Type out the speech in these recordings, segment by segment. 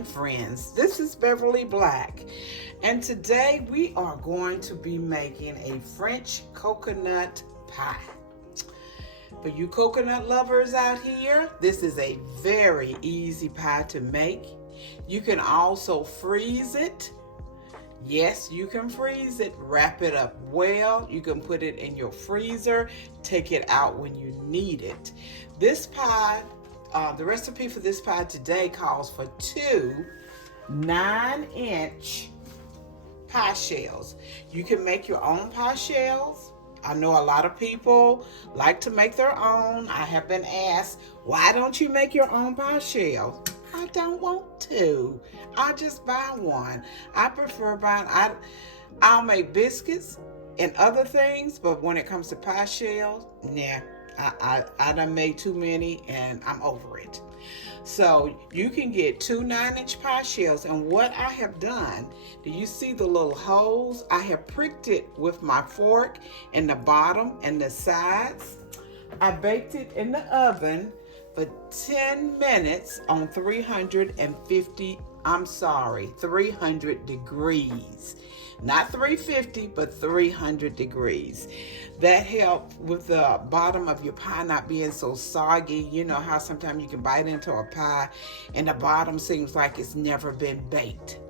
and friends. This is Beverly Black, and today we are going to be making a French coconut pie. For you coconut lovers out here, this is a very easy pie to make. You can also freeze it. Yes, you can freeze it, wrap it up well. You can put it in your freezer, take it out when you need it. This pie, the recipe for this pie today calls for 2 9-inch pie shells. You can make your own pie shells. I know a lot of people like to make their own. I have been asked, why don't you make your own pie shells? I don't want to. I just buy one. I prefer buying, I'll make biscuits and other things, but when it comes to pie shells, nah, I done made too many and I'm over it. So you can get 2 9-inch pie shells, and what I have done, do you see the little holes? I have pricked it with my fork in the bottom and the sides. I baked it in the oven for 10 minutes on 300 degrees. Not 350, but 300 degrees. That helps with the bottom of your pie not being so soggy. You know how sometimes you can bite into a pie and the bottom seems like it's never been baked.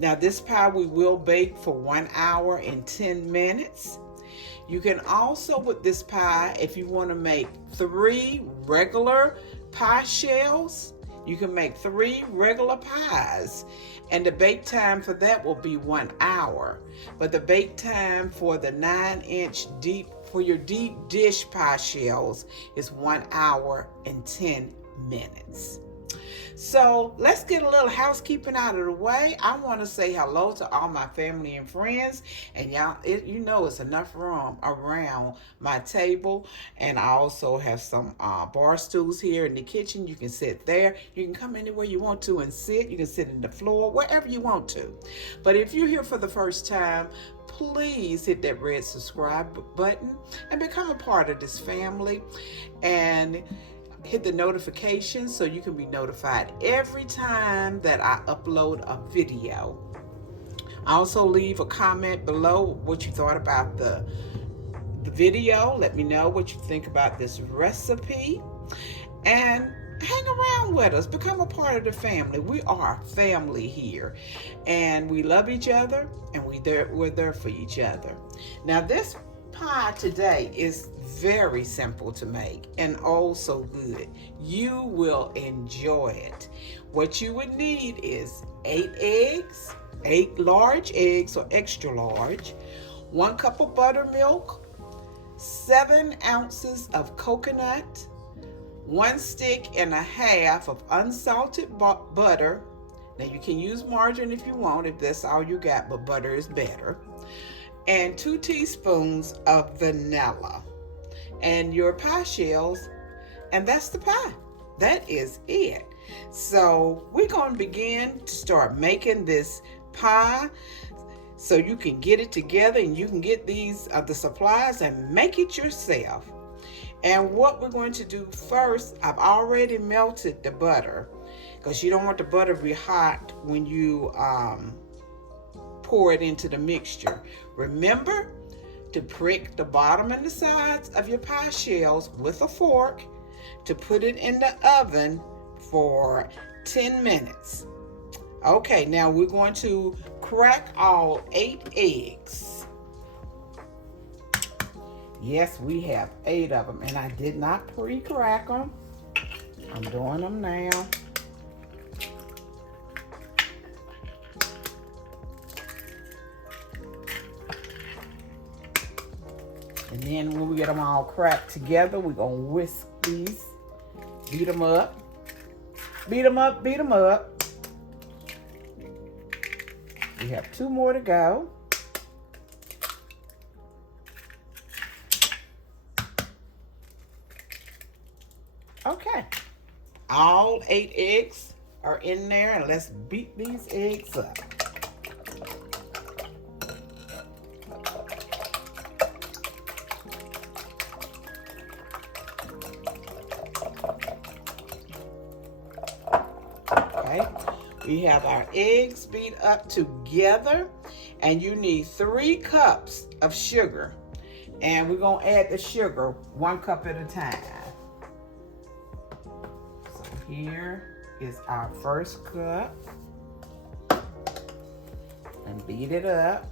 Now this pie we will bake for 1 hour and 10 minutes. You can also, with this pie, if you want to make 3 regular pie shells, you can make 3 regular pies, and the bake time for that will be 1 hour. But the bake time for the 9-inch deep, for your deep dish pie shells, is 1 hour and 10 minutes. So let's get a little housekeeping out of the way. I want to say hello to all my family and friends, and y'all, you know, it's enough room around my table, and I also have some bar stools here in the kitchen. You can sit there. You can come anywhere you want to and sit. You can sit in the floor, wherever you want to. But if you're here for the first time, please hit that red subscribe button and become a part of this family, and hit the notification so you can be notified every time that I upload a video. Also leave a comment below what you thought about the video. Let me know what you think about this recipe, and hang around with us. Become a part of the family. We are family here, and we love each other, and we're there for each other. Now this pie today is very simple to make and oh so good. You will enjoy it. What you would need is 8 eggs, 8 large eggs or extra large, 1 cup of buttermilk, 7 ounces of coconut, 1 stick and a half of unsalted butter. Now you can use margarine if you want, if that's all you got, but butter is better. And 2 teaspoons of vanilla, and your pie shells, and that's the pie. That is it. So we're going to begin to start making this pie so you can get it together, and you can get these the supplies and make it yourself. And what we're going to do first, I've already melted the butter, because you don't want the butter to be hot when you pour it into the mixture. Remember to prick the bottom and the sides of your pie shells with a fork to put it in the oven for 10 minutes. Okay, now we're going to crack all 8 eggs. Yes, we have 8 of them, and I did not pre-crack them. I'm doing them now. And then when we get them all cracked together, we're going to whisk these, beat them up, beat them up, beat them up. We have 2 more to go. Okay, all 8 eggs are in there, and let's beat these eggs up. We have our eggs beat up together, and you need 3 cups of sugar. And we're gonna add the sugar 1 cup at a time. So here is our first cup. And beat it up.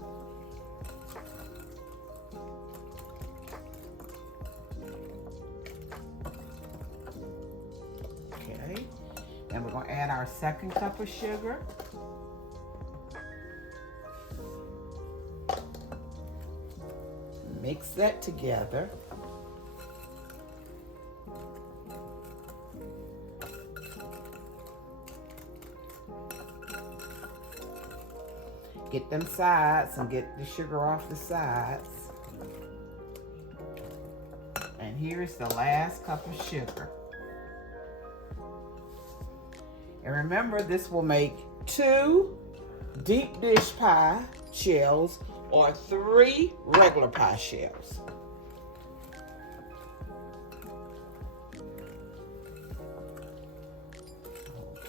Okay. And we're gonna add our second cup of sugar. Mix that together. Get them sides and get the sugar off the sides. And here's the last cup of sugar. And remember, this will make 2 deep dish pie shells or 3 regular pie shells.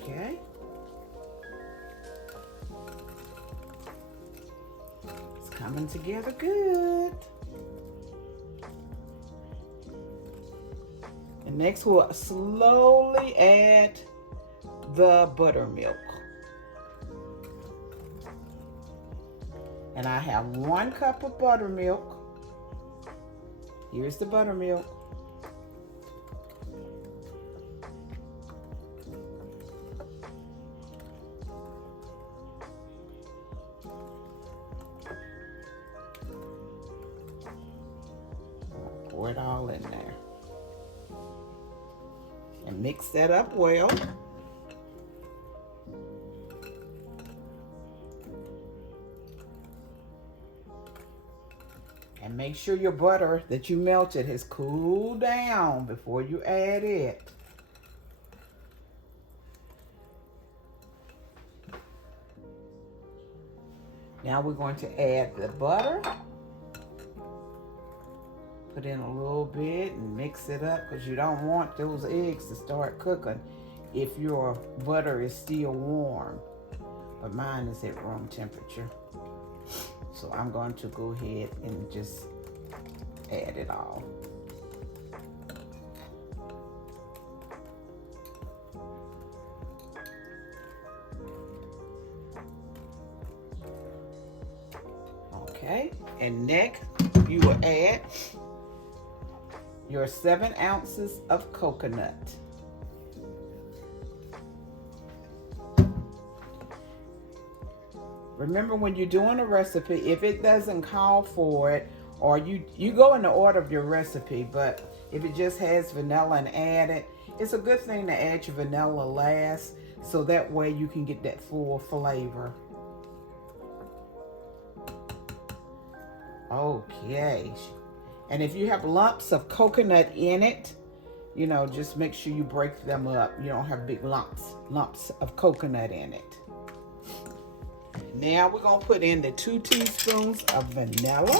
Okay. It's coming together good. And next we'll slowly add the buttermilk. And I have 1 cup of buttermilk. Here's the buttermilk. Pour it all in there. And mix that up well. And make sure your butter that you melted has cooled down before you add it. Now we're going to add the butter. Put in a little bit and mix it up, because you don't want those eggs to start cooking if your butter is still warm. But mine is at room temperature. So I'm going to go ahead and just add it all. Okay, and next you will add your 7 ounces of coconut. Remember, when you're doing a recipe, if it doesn't call for it, or you go in the order of your recipe, but if it just has vanilla and add it, it's a good thing to add your vanilla last, so that way you can get that full flavor. Okay. And if you have lumps of coconut in it, you know, just make sure you break them up. You don't have big lumps of coconut in it. Now we're going to put in the 2 teaspoons of vanilla.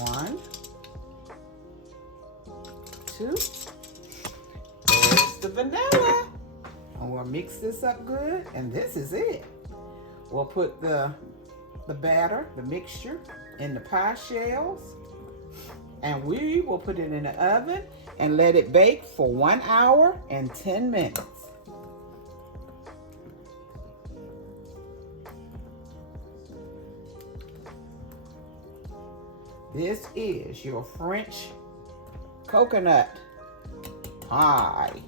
One, 2. There's the vanilla. And we'll mix this up good, and this is it. We'll put the batter, the mixture, in the pie shells, and we will put it in the oven and let it bake for 1 hour and 10 minutes. This is your French coconut pie.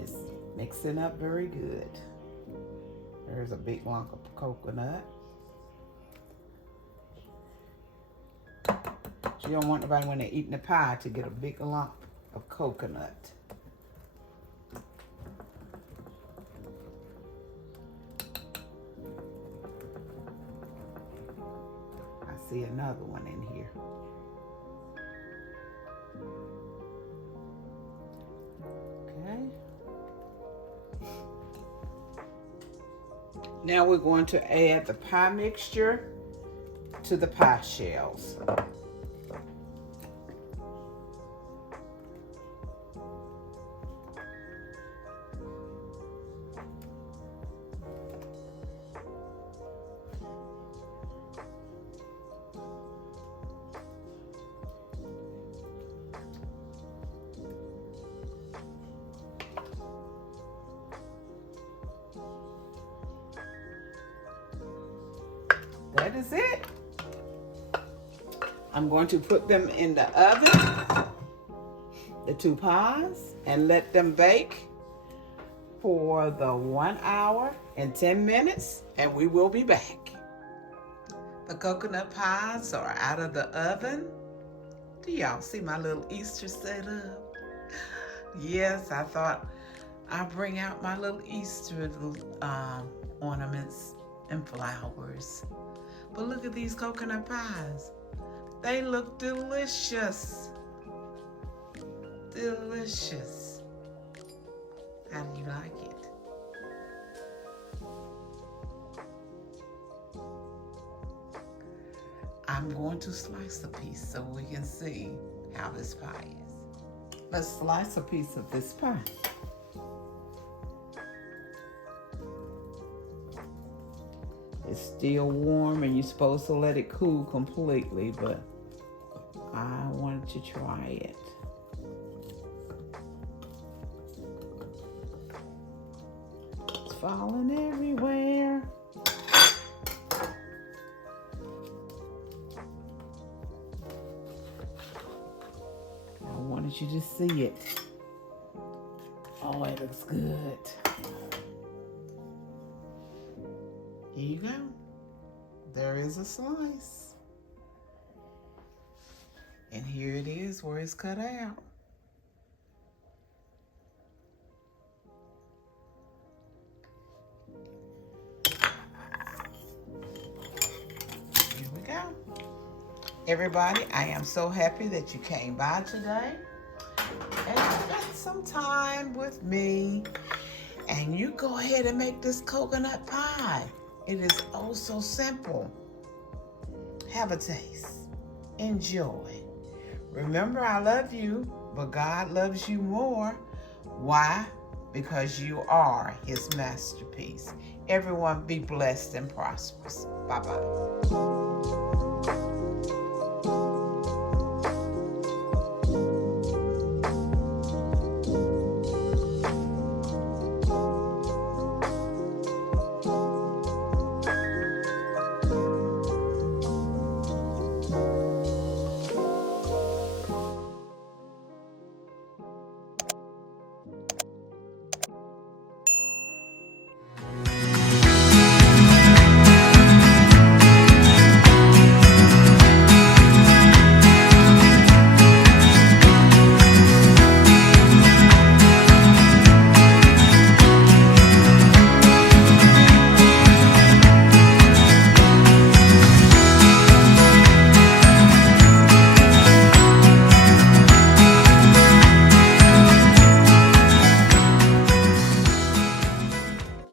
It's mixing up very good. There's a big lump of coconut. You don't want nobody when they're eating the pie to get a big lump of coconut. I see another one in here. Okay. Now we're going to add the pie mixture to the pie shells. That is it. I'm going to put them in the oven, the 2 pies, and let them bake for the 1 hour and 10 minutes, and we will be back. The coconut pies are out of the oven. Do y'all see my little Easter setup? Yes, I thought I'd bring out my little Easter ornaments and flowers. But look at these coconut pies. They look delicious. Delicious. How do you like it? I'm going to slice a piece so we can see how this pie is. Let's slice a piece of this pie. It's still warm and you're supposed to let it cool completely, but I wanted to try it. It's falling everywhere. I wanted you to see it. Oh, it looks good. Here you go. There is a slice. And here it is where it's cut out. Here we go. Everybody, I am so happy that you came by today and spent some time with me. And you go ahead and make this coconut pie. It is oh so simple. Have a taste. Enjoy. Remember, I love you, but God loves you more. Why? Because you are His masterpiece. Everyone be blessed and prosperous. Bye-bye.